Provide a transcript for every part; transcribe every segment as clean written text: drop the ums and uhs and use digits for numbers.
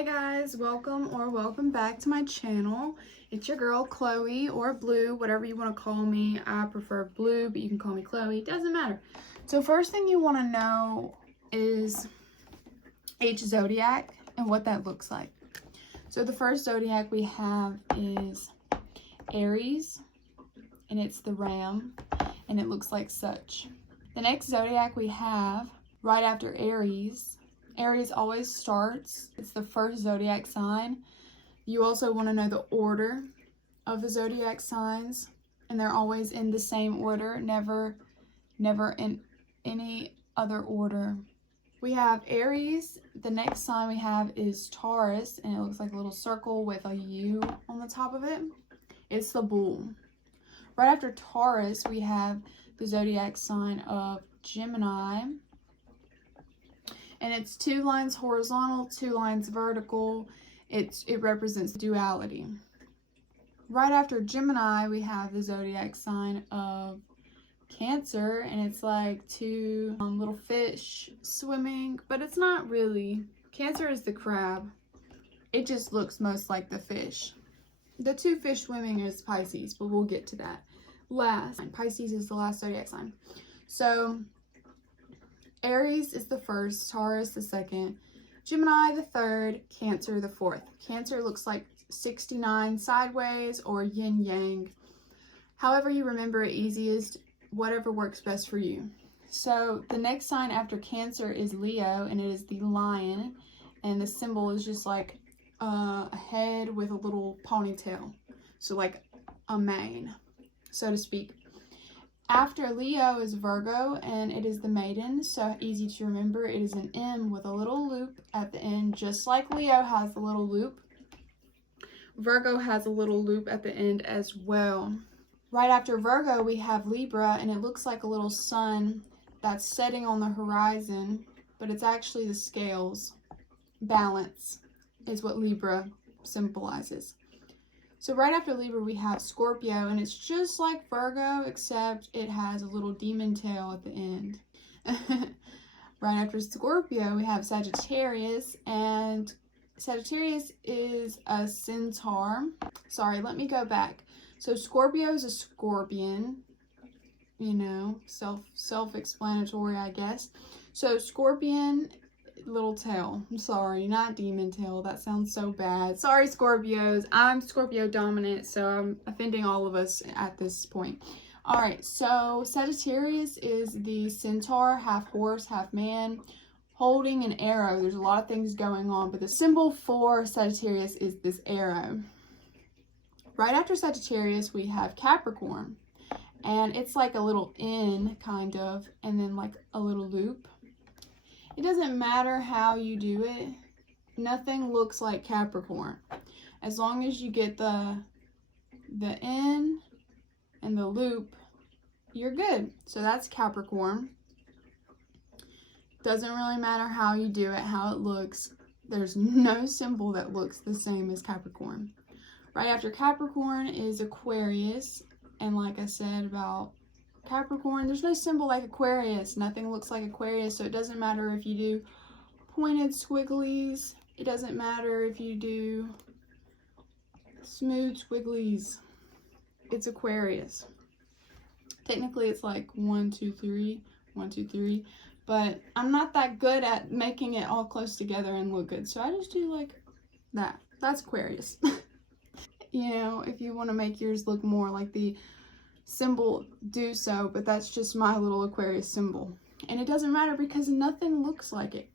Hey guys, welcome back to my channel. It's your girl Chloe, or Blue, whatever you want to call me. I prefer Blue, but you can call me Chloe. It doesn't matter. So first thing you want to know is each zodiac and what that looks like. So the first zodiac we have is Aries, and it's the ram, and it looks like such. The next zodiac we have right after Aries always starts. It's the first zodiac sign. You also want to know the order of the zodiac signs, and they're always in the same order, never in any other order. We have Aries. The next sign we have is Taurus, and it looks like a little circle with a U on the top of it. It's the bull. Right after Taurus, we have the zodiac sign of Gemini. And it's 2 lines horizontal, 2 lines vertical. It represents duality. Right after Gemini, we have the zodiac sign of Cancer, and it's like 2 little fish swimming, but it's not really. Cancer is the crab. It just looks most like the fish. The 2 fish swimming is Pisces, but we'll get to that last. Pisces is the last zodiac sign. So Aries is the first, Taurus the second, Gemini the third, Cancer the fourth. Cancer looks like 69 sideways or yin yang. However you remember it easiest, whatever works best for you. So the next sign after Cancer is Leo, and it is the lion, and the symbol is just like a head with a little ponytail. So like a mane, so to speak. After Leo is Virgo, and it is the maiden, so easy to remember. It is an M with a little loop at the end, just like Leo has the little loop. Virgo has a little loop at the end as well. Right after Virgo, we have Libra, and it looks like a little sun that's setting on the horizon, but it's actually the scales. Balance is what Libra symbolizes. So right after Libra, we have Scorpio, and it's just like Virgo, except it has a little demon tail at the end. Right after Scorpio, we have Sagittarius, and Sagittarius is a centaur. Sorry, let me go back. So Scorpio is a scorpion, you know, self-explanatory, I guess. So scorpion, little tail. I'm sorry, not demon tail. That sounds so bad. Sorry, Scorpios. I'm Scorpio dominant, so I'm offending all of us at this point. All right, so Sagittarius is the centaur, half horse, half man, holding an arrow. There's a lot of things going on, but the symbol for Sagittarius is this arrow. Right after Sagittarius, we have Capricorn, and it's like a little N, kind of, and then like a little loop. It doesn't matter how you do it. Nothing looks like Capricorn. As long as you get the N and the loop, you're good. So that's Capricorn. Doesn't really matter how you do it, how it looks. There's no symbol that looks the same as Capricorn. Right after Capricorn is Aquarius. And like I said about Capricorn, there's no symbol like Aquarius. Nothing looks like Aquarius, so it doesn't matter if you do pointed squigglies. It doesn't matter if you do smooth squigglies. It's Aquarius. Technically, it's like 1, 2, 3, 1, 2, 3, but I'm not that good at making it all close together and look good, so I just do like that. That's Aquarius. You know, if you want to make yours look more like the symbol, do so, but that's just my little Aquarius symbol, and it doesn't matter because nothing looks like it.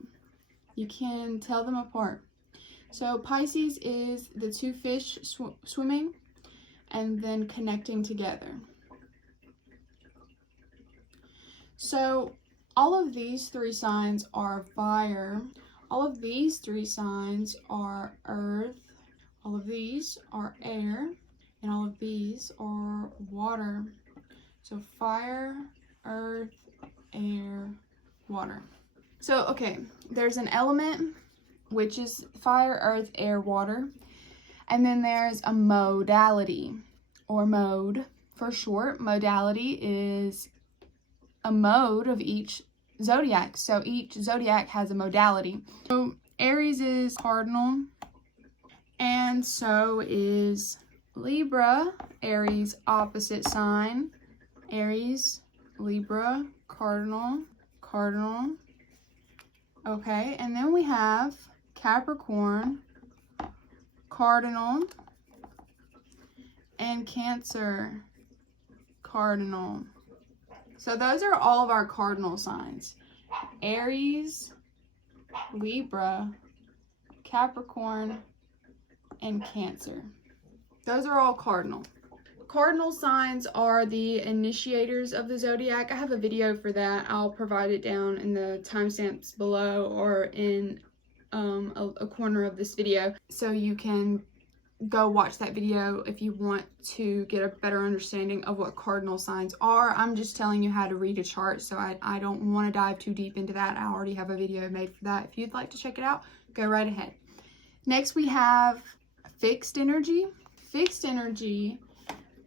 You can tell them apart. So Pisces is the 2 fish swimming and then connecting together. So all of these 3 signs are fire, all of these 3 signs are earth, all of these are air, and all of these are water. So fire, earth, air, water. So, okay, there's an element, which is fire, earth, air, water. And then there's a modality, or mode for short. Modality is a mode of each zodiac. So each zodiac has a modality. So Aries is cardinal, and so is Libra. Aries opposite sign. Aries, Libra, cardinal, cardinal. Okay, and then we have Capricorn, cardinal, and Cancer, cardinal. So those are all of our cardinal signs. Aries, Libra, Capricorn, and Cancer. Those are all cardinal. Cardinal signs are the initiators of the zodiac. I have a video for that. I'll provide it down in the timestamps below or in a corner of this video, so you can go watch that video if you want to get a better understanding of what cardinal signs are. I'm just telling you how to read a chart, so I don't want to dive too deep into that. I already have a video made for that. If you'd like to check it out, go right ahead. Next we have fixed energy. Fixed energy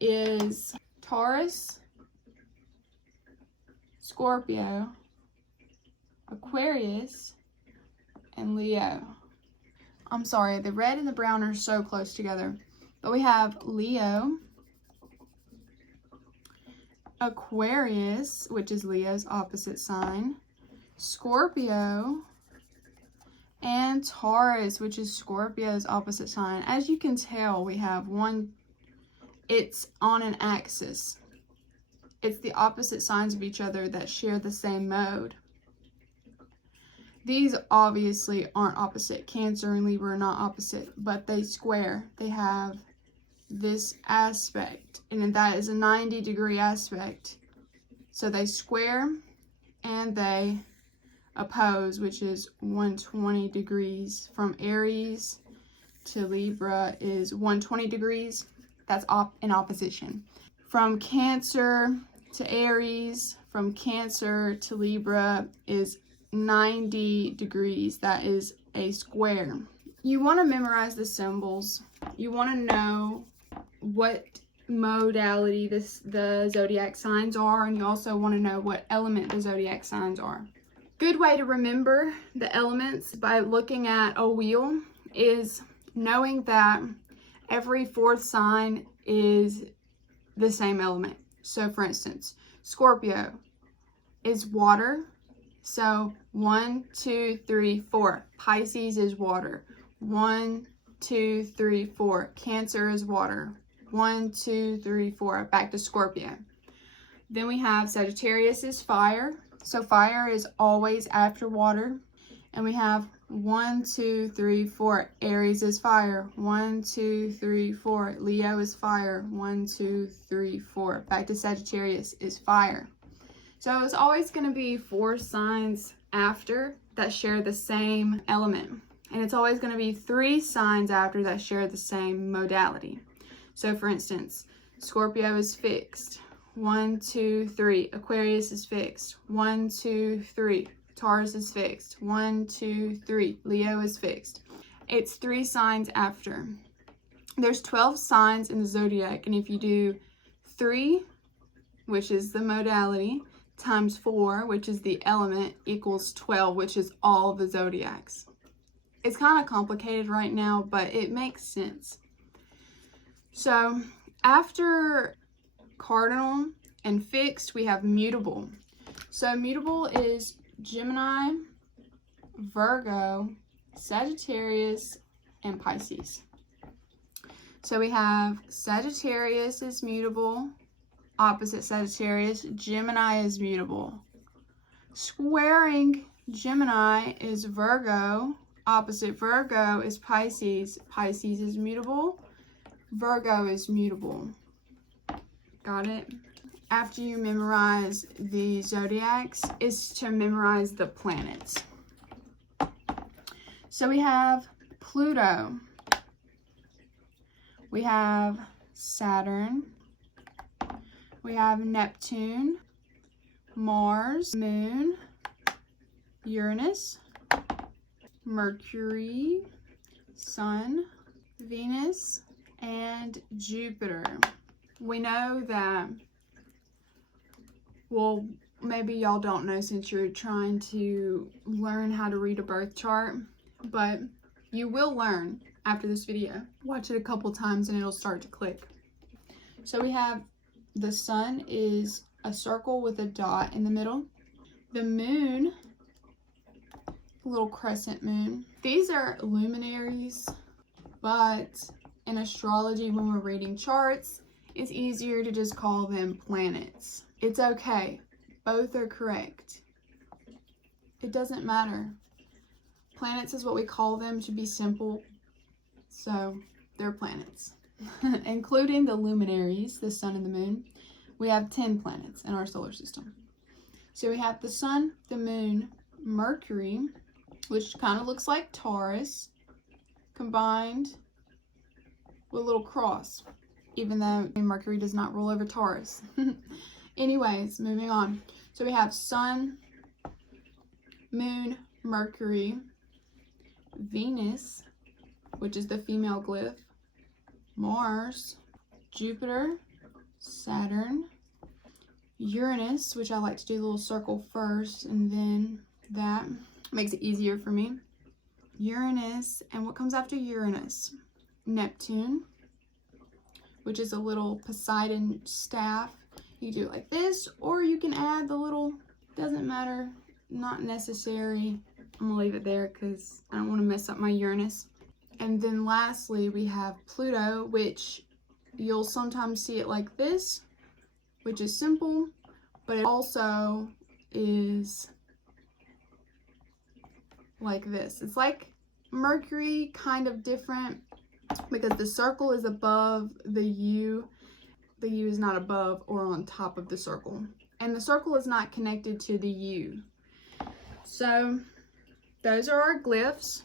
is Taurus, Scorpio, Aquarius, and Leo. I'm sorry, the red and the brown are so close together. But we have Leo, Aquarius, which is Leo's opposite sign, Scorpio, and Taurus, which is Scorpio's opposite sign. As you can tell, we have one, it's on an axis. It's the opposite signs of each other that share the same mode. These obviously aren't opposite. Cancer and Libra are not opposite, but they square. They have this aspect, and that is a 90-degree aspect. So they square and they oppose, which is 120 degrees. From Aries to Libra is 120 degrees. That's in opposition. From Cancer to Aries, from Cancer to Libra is 90 degrees. That is a square. You want to memorize the symbols. You want to know what modality the zodiac signs are, and you also want to know what element the zodiac signs are. Good way to remember the elements by looking at a wheel is knowing that every fourth sign is the same element. So for instance, Scorpio is water. So 1, 2, 3, 4. Pisces is water. 1, 2, 3, 4. Cancer is water. 1, 2, 3, 4. Back to Scorpio. Then we have Sagittarius is fire. So fire is always after water. And we have 1, 2, 3, 4. Aries is fire. 1, 2, 3, 4. Leo is fire. 1, 2, 3, 4. Back to Sagittarius is fire. So it's always going to be 4 signs after that share the same element. And it's always going to be 3 signs after that share the same modality. So for instance, Scorpio is fixed. 1, 2, 3. Aquarius is fixed. 1, 2, 3. Taurus is fixed. 1, 2, 3. Leo is fixed. It's 3 signs after. There's 12 signs in the zodiac, and if you do 3, which is the modality, times 4, which is the element, equals 12, which is all the zodiacs. It's kind of complicated right now, but it makes sense. So after cardinal and fixed, we have mutable. So mutable is Gemini, Virgo, Sagittarius, and Pisces. So we have Sagittarius is mutable. Opposite Sagittarius, Gemini is mutable. Squaring Gemini is Virgo. Opposite Virgo is Pisces. Pisces is mutable. Virgo is mutable. Got it? After you memorize the zodiacs, is to memorize the planets. So we have Pluto. We have Saturn. We have Neptune, Mars, Moon, Uranus, Mercury, Sun, Venus, and Jupiter. We know that, well, maybe y'all don't know since you're trying to learn how to read a birth chart, but you will learn after this video. Watch it a couple times and it'll start to click. So we have the sun is a circle with a dot in the middle. The moon, a little crescent moon. These are luminaries, but in astrology, when we're reading charts, it's easier to just call them planets. It's okay. Both are correct. It doesn't matter. Planets is what we call them to be simple. So they're planets. Including the luminaries, the sun and the moon. We have 10 planets in our solar system. So we have the sun, the moon, Mercury, which kind of looks like Taurus, combined with a little cross, even though Mercury does not rule over Taurus. Anyways, moving on. So we have sun, moon, Mercury, Venus, which is the female glyph, Mars, Jupiter, Saturn, Uranus, which I like to do the little circle first, and then that makes it easier for me. Uranus, and what comes after Uranus? Neptune, which is a little Poseidon staff. You do it like this, or you can add the little, doesn't matter, not necessary. I'm gonna leave it there because I don't want to mess up my Uranus. And then lastly, we have Pluto, which you'll sometimes see it like this, which is simple, but it also is like this. It's like Mercury, kind of different, because the circle is above the U. The U is not above or on top of the circle. And the circle is not connected to the U. So those are our glyphs.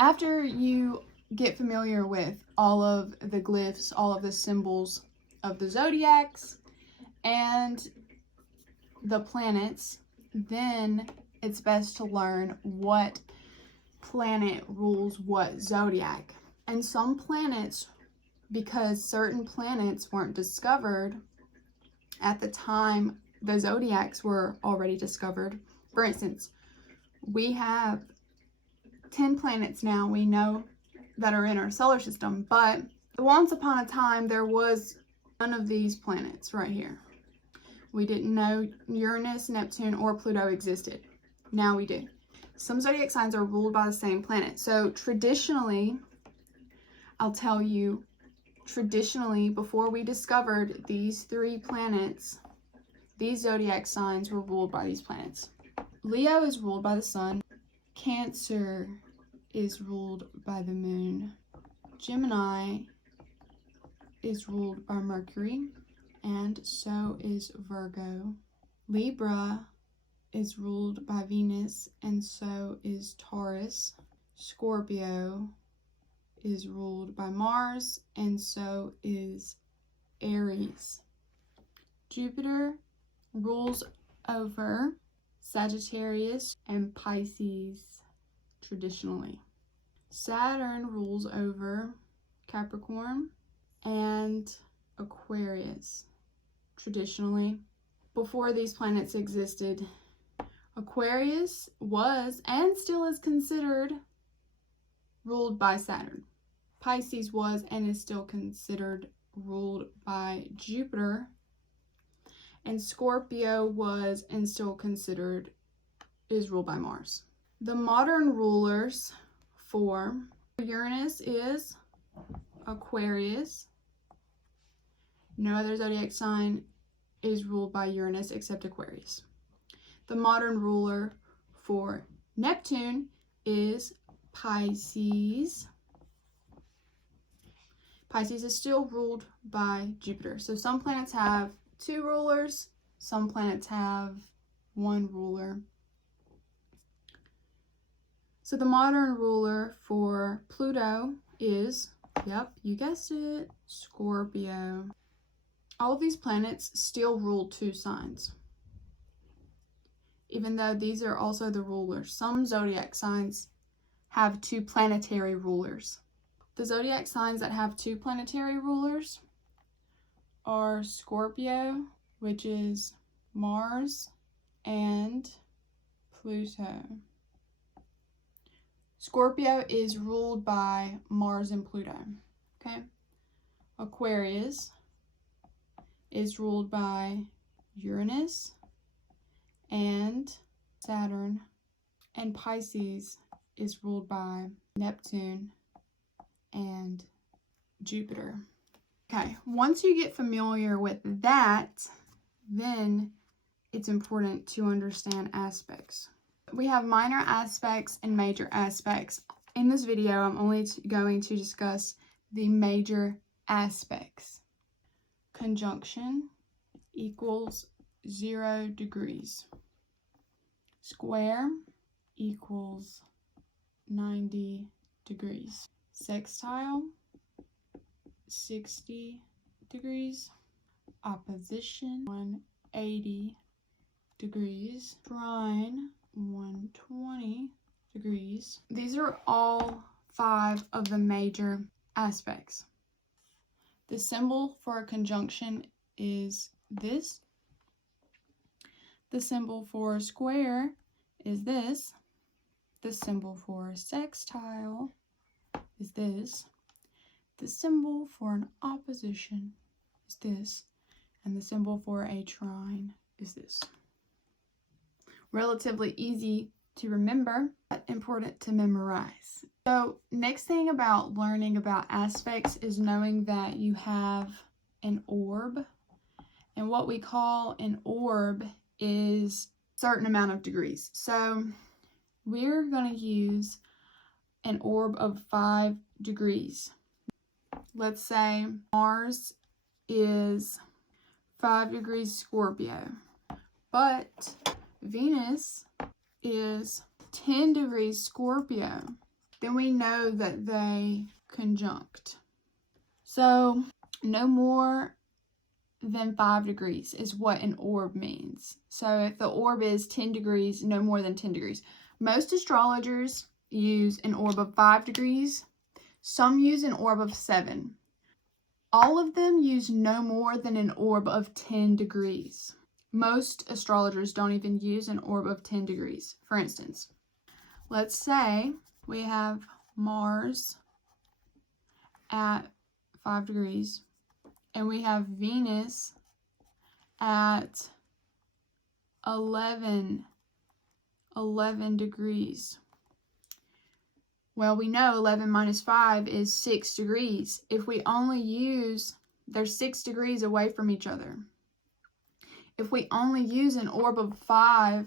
After you get familiar with all of the glyphs, all of the symbols of the zodiacs and the planets, then it's best to learn what planet rules what zodiac. And some planets, because certain planets weren't discovered at the time the zodiacs were already discovered. For instance, we have 10 planets now we know that are in our solar system, but once upon a time there was none of these planets right here. We didn't know Uranus, Neptune, or Pluto existed. Now we do. Some zodiac signs are ruled by the same planet. So traditionally, I'll tell you, traditionally, before we discovered these 3 planets, these zodiac signs were ruled by these planets. Leo is ruled by the sun. Cancer is ruled by the moon. Gemini is ruled by Mercury, and so is Virgo. Libra is ruled by Venus, and so is Taurus. Scorpio is ruled by Mars, and so is Aries. Jupiter rules over Sagittarius and Pisces traditionally. Saturn rules over Capricorn and Aquarius traditionally. Before these planets existed, Aquarius was and still is considered ruled by Saturn. Pisces was and is still considered ruled by Jupiter. And Scorpio was and still considered is ruled by Mars. The modern rulers for Uranus is Aquarius. No other zodiac sign is ruled by Uranus except Aquarius. The modern ruler for Neptune is Pisces. Pisces is still ruled by Jupiter. So some planets have 2 rulers, some planets have 1 ruler. So the modern ruler for Pluto is, yep, you guessed it, Scorpio. All of these planets still rule 2 signs, even though these are also the rulers. Some zodiac signs have 2 planetary rulers. The zodiac signs that have 2 planetary rulers are Scorpio, which is Mars, and Pluto. Scorpio is ruled by Mars and Pluto. Okay. Aquarius is ruled by Uranus and Saturn, and Pisces is ruled by Neptune and Jupiter. Okay, once you get familiar with that, then it's important to understand aspects. We have minor aspects and major aspects. In this video, I'm only going to discuss the major aspects. Conjunction equals 0 degrees. Square equals 90 degrees. Sextile, 60 degrees. Opposition, 180 degrees. Trine, 120 degrees. These are all 5 of the major aspects. The symbol for a conjunction is this. The symbol for a square is this. The symbol for a sextile is this. The symbol for an opposition is this. And the symbol for a trine is this. Relatively easy to remember, but important to memorize. So next thing about learning about aspects is knowing that you have an orb. And what we call an orb is a certain amount of degrees. So we're going to use an orb of 5 degrees. Let's say Mars is 5 degrees Scorpio, but Venus is 10 degrees Scorpio. Then we know that they conjunct. So no more than 5 degrees is what an orb means. So if the orb is 10 degrees, no more than 10 degrees. Most astrologers use an orb of 5 degrees. Some use an orb of 7. All of them use no more than an orb of 10 degrees. Most astrologers don't even use an orb of 10 degrees. For instance, let's say we have Mars at 5 degrees and we have Venus at 11 degrees. Well, we know 11 minus 5 is 6 degrees. If we only use, they're 6 degrees away from each other. If we only use an orb of 5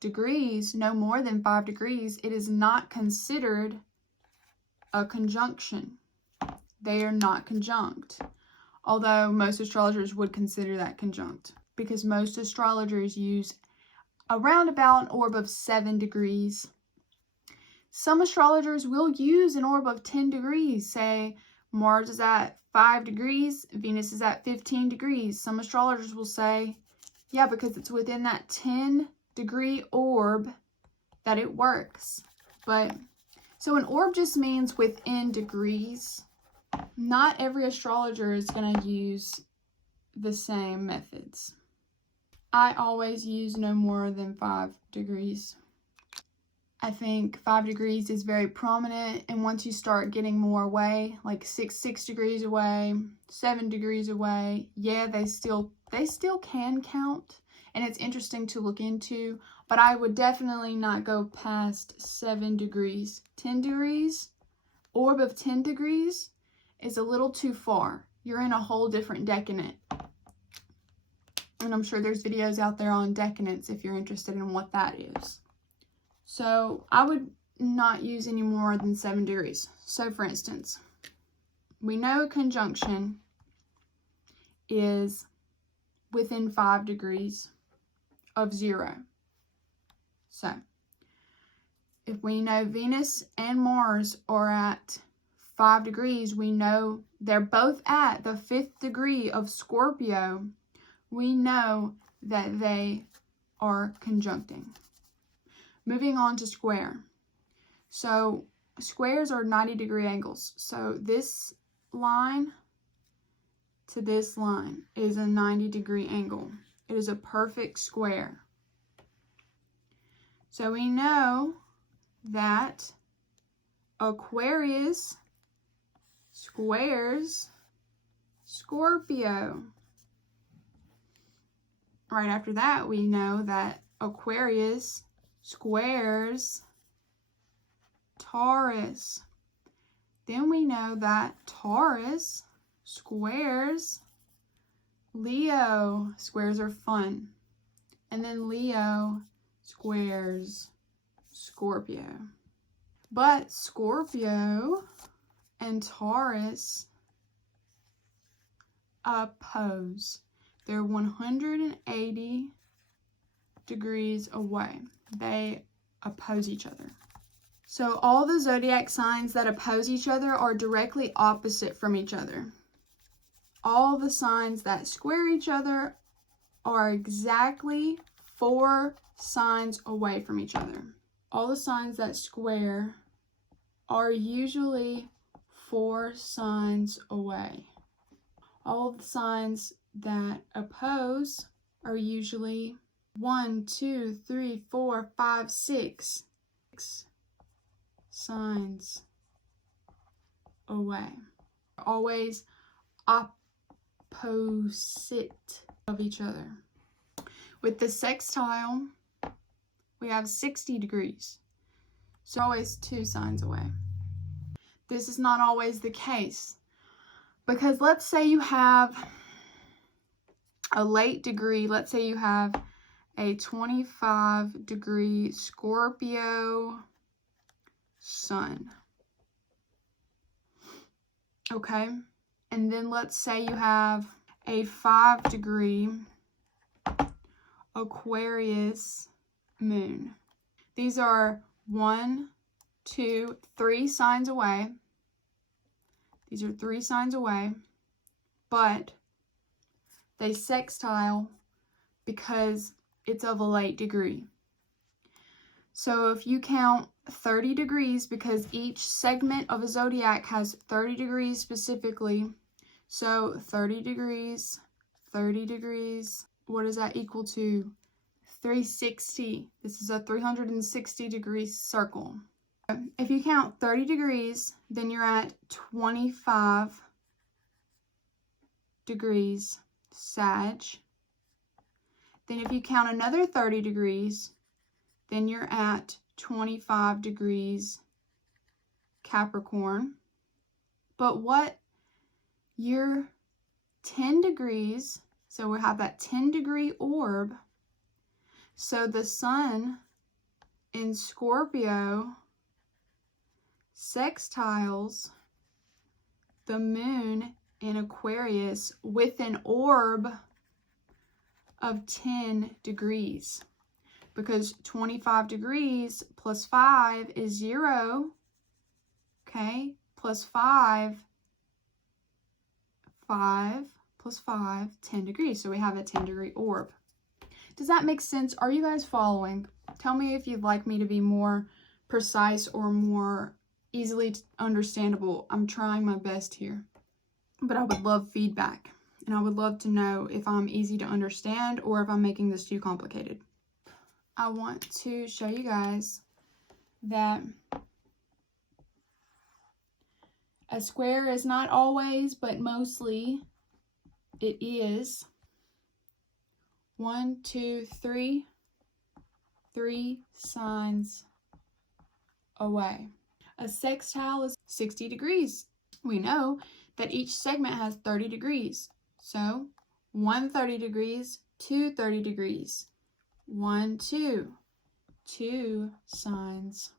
degrees, no more than 5 degrees, it is not considered a conjunction. They are not conjunct. Although most astrologers would consider that conjunct, because most astrologers use around about an orb of 7 degrees. Some astrologers will use an orb of 10 degrees. Say Mars is at 5 degrees, Venus is at 15 degrees. Some astrologers will say, yeah, because it's within that 10 degree orb that it works. But so an orb just means within degrees. Not every astrologer is going to use the same methods. I always use no more than 5 degrees. I think 5 degrees is very prominent, and once you start getting more away, like 6 degrees away, 7 degrees away, yeah, they still can count, and it's interesting to look into, but I would definitely not go past 7 degrees. 10 degrees, orb of 10 degrees is a little too far. You're in a whole different decadent. And I'm sure there's videos out there on decadence if you're interested in what that is. So I would not use any more than 7 degrees. So for instance, we know conjunction is within 5 degrees of 0. So if we know Venus and Mars are at 5 degrees, we know they're both at the 5th degree of Scorpio. We know that they are conjuncting. Moving on to square. So squares are 90-degree angles. So this line to this line is a 90-degree angle. It is a perfect square. So we know that Aquarius squares Scorpio. Right after that, we know that Aquarius squares Taurus. Then we know that Taurus squares Leo. Squares are fun. And then Leo squares Scorpio. But Scorpio and Taurus oppose. They're 180 degrees away. They oppose each other. So all the zodiac signs that oppose each other are directly opposite from each other. All the signs that square each other are exactly 4 signs away from each other. All the signs that square are usually 4 signs away. All the signs that oppose are usually 1, 2, 3, 4, 5, 6 signs away. Always opposite of each other. With the sextile, we have 60 degrees. So always 2 signs away. This is not always the case. Because let's say you have a late degree. Let's say you have a 25 degree Scorpio sun. Okay. And then let's say you have a 5 degree Aquarius moon. These are 1, 2, 3 signs away. These are 3 signs away, but they sextile because it's of a late degree. So if you count 30 degrees, because each segment of a zodiac has 30 degrees specifically, so 30 degrees, 30 degrees, what does that equal to? 360. This is a 360 degree circle. If you count 30 degrees, then you're at 25 degrees Sag. Then if you count another 30 degrees, then you're at 25 degrees Capricorn. But what you're 10 degrees, so we have that 10 degree orb. So the sun in Scorpio sextiles the moon in Aquarius with an orb of 10 degrees. Because 25 degrees plus 5 is 0. Okay? Plus 5 plus 5, 10 degrees. So we have a 10 degree orb. Does that make sense? Are you guys following? Tell me if you'd like me to be more precise or more easily understandable. I'm trying my best here. But I would love feedback. And I would love to know if I'm easy to understand or if I'm making this too complicated. I want to show you guys that a square is not always, but mostly it is 1, 2, 3 signs away. A sextile is 60 degrees. We know that each segment has 30 degrees. So 1 30 degrees, 2 30 degrees. 1, 2 signs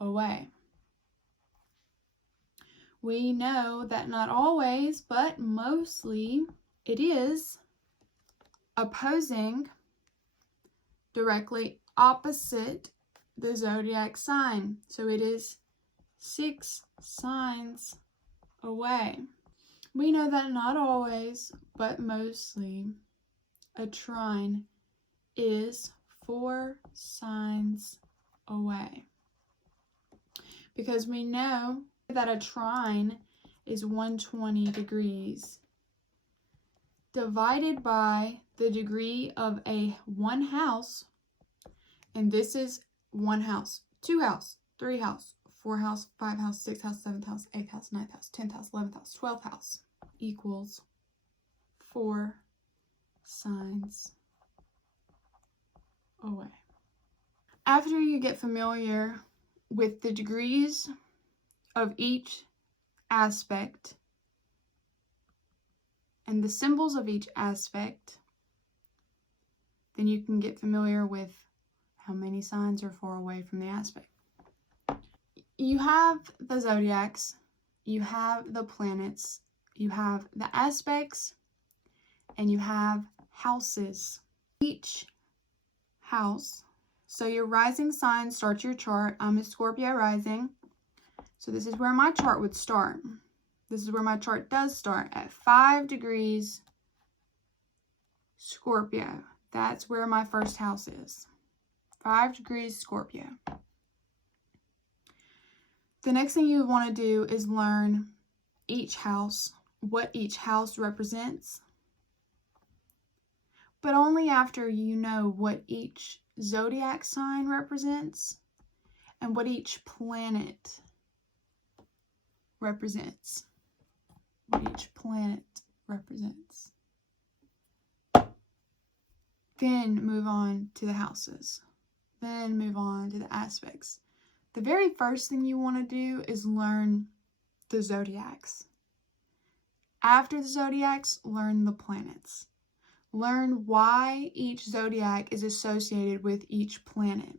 away. We know that not always, but mostly it is opposing, directly opposite the zodiac sign. So it is 6 signs away. We know that not always, but mostly a trine is 4 signs away. Because we know that a trine is 120 degrees divided by the degree of a 1 house, and this is 1 house, 2 house, 3 house, 4th house, 5th house, 6th house, 7th house, 8th house, 9th house, 10th house, 11th house, 12th house equals 4 signs away. After you get familiar with the degrees of each aspect and the symbols of each aspect, then you can get familiar with how many signs are far away from the aspect. You have the zodiacs, you have the planets, you have the aspects, and you have houses. Each house, so your rising sign starts your chart. I'm a Scorpio rising, so this is where my chart would start. This is where my chart does start, at 5 degrees Scorpio. That's where my first house is. 5 degrees Scorpio. The next thing you want to do is learn each house, what each house represents. But only after you know what each zodiac sign represents and what each planet represents. What each planet represents. Then move on to the houses. Then move on to the aspects. The very first thing you want to do is learn the zodiacs. After the zodiacs, learn the planets. Learn why each zodiac is associated with each planet.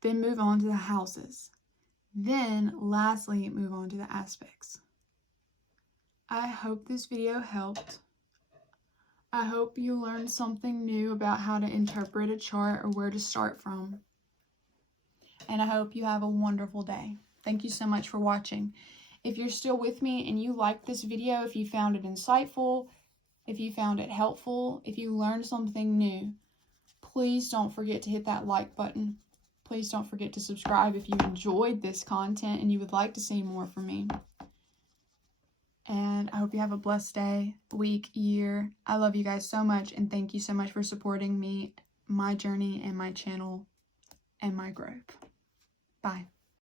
Then move on to the houses. Then, lastly, move on to the aspects. I hope this video helped. I hope you learned something new about how to interpret a chart or where to start from. And I hope you have a wonderful day. Thank you so much for watching. If you're still with me and you liked this video, if you found it insightful, if you found it helpful, if you learned something new, please don't forget to hit that like button. Please don't forget to subscribe if you enjoyed this content and you would like to see more from me. And I hope you have a blessed day, week, year. I love you guys so much, and thank you so much for supporting me, my journey, and my channel, and my growth. Bye.